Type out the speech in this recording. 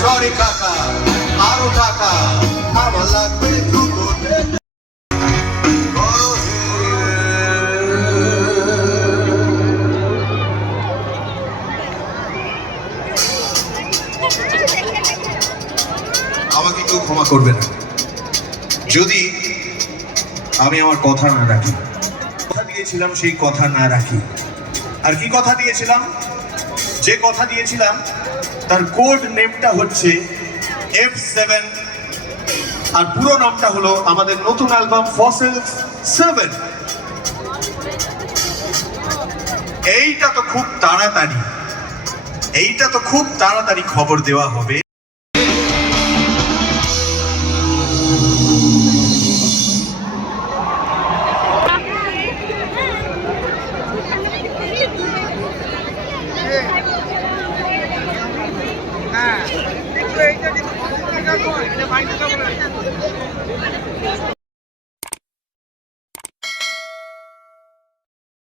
Sorry কাকা, আরো টাকা আমার লাগবে আমাকে কেউ ক্ষমা করবে না যদি আমি আমার কথা না রাখি। কথা দিয়েছিলাম সেই কথা না রাখি। আর কি কথা দিয়েছিলাম? যে কথা দিয়েছিলাম তার কোড নেমটা হচ্ছে F7 আর পুরো নামটা হলো আমাদের নতুন অ্যালবাম ফসিলস 7। এইটা তো খুব তাড়াতাড়ি খবর দেওয়া হবে। হ্যাঁ